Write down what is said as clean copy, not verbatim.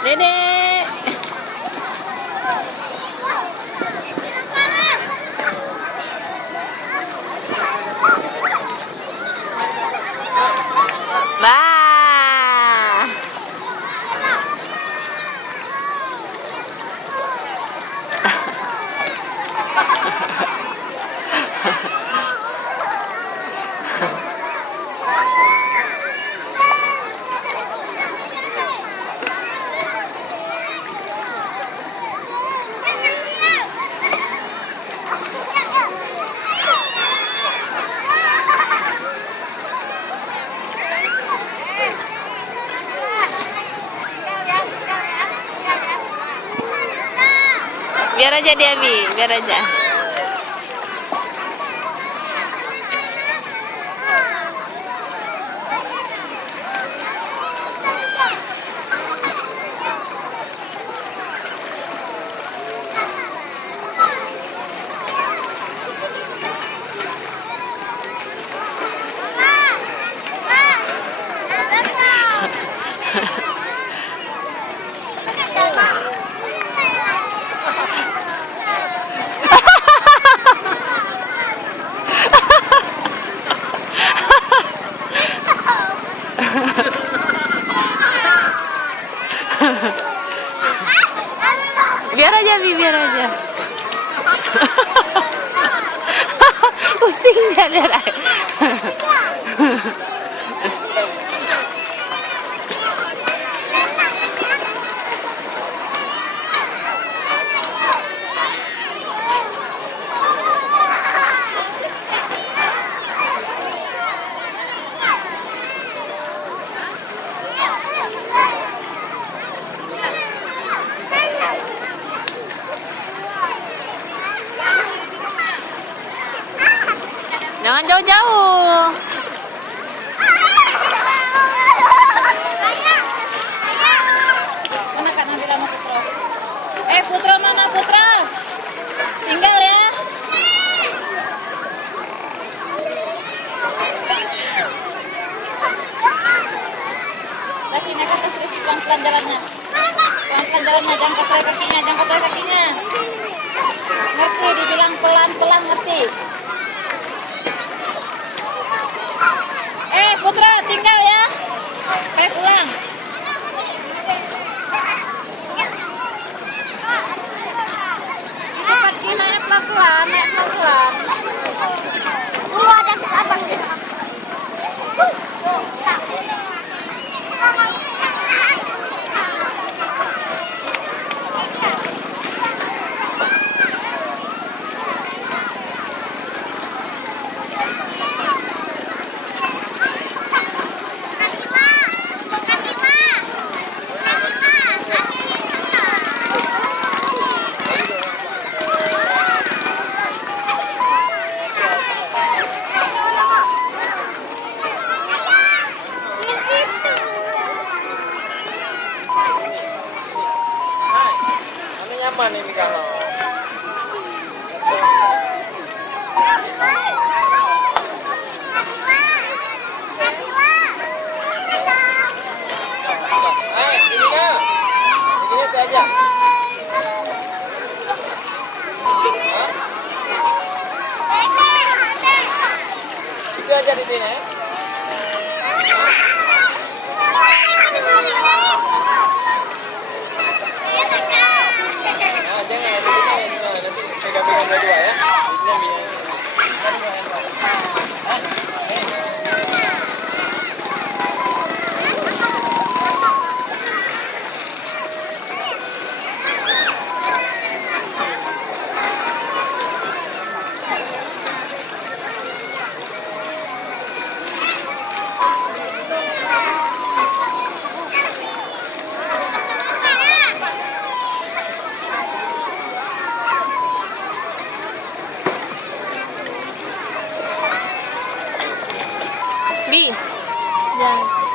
Dedek. Bah. Biar aja dia, Bi, biar aja. Biar aja, Bi, biar aja. Pusing dia lihat. Jangan jauh-jauh. Mana Kak Nabila sama Putra? Putra mana Putra? Tinggal ya. Lagi naik ke atas, pelan-pelan jalannya. Pelan-pelan jalannya, jangan kotori kakinya, jangan kotori kakinya. Ngerti, dibilang pelan-pelan, ngerti? Putra, tinggal ya. Pulang. Ini kaki naik pelan-pelan, naik pelan-pelan. Ada abang. Nyaman ini kalau ini aja. Itu aja di sini. Nanti pegang-pegang berdua ya. Bi, jangan.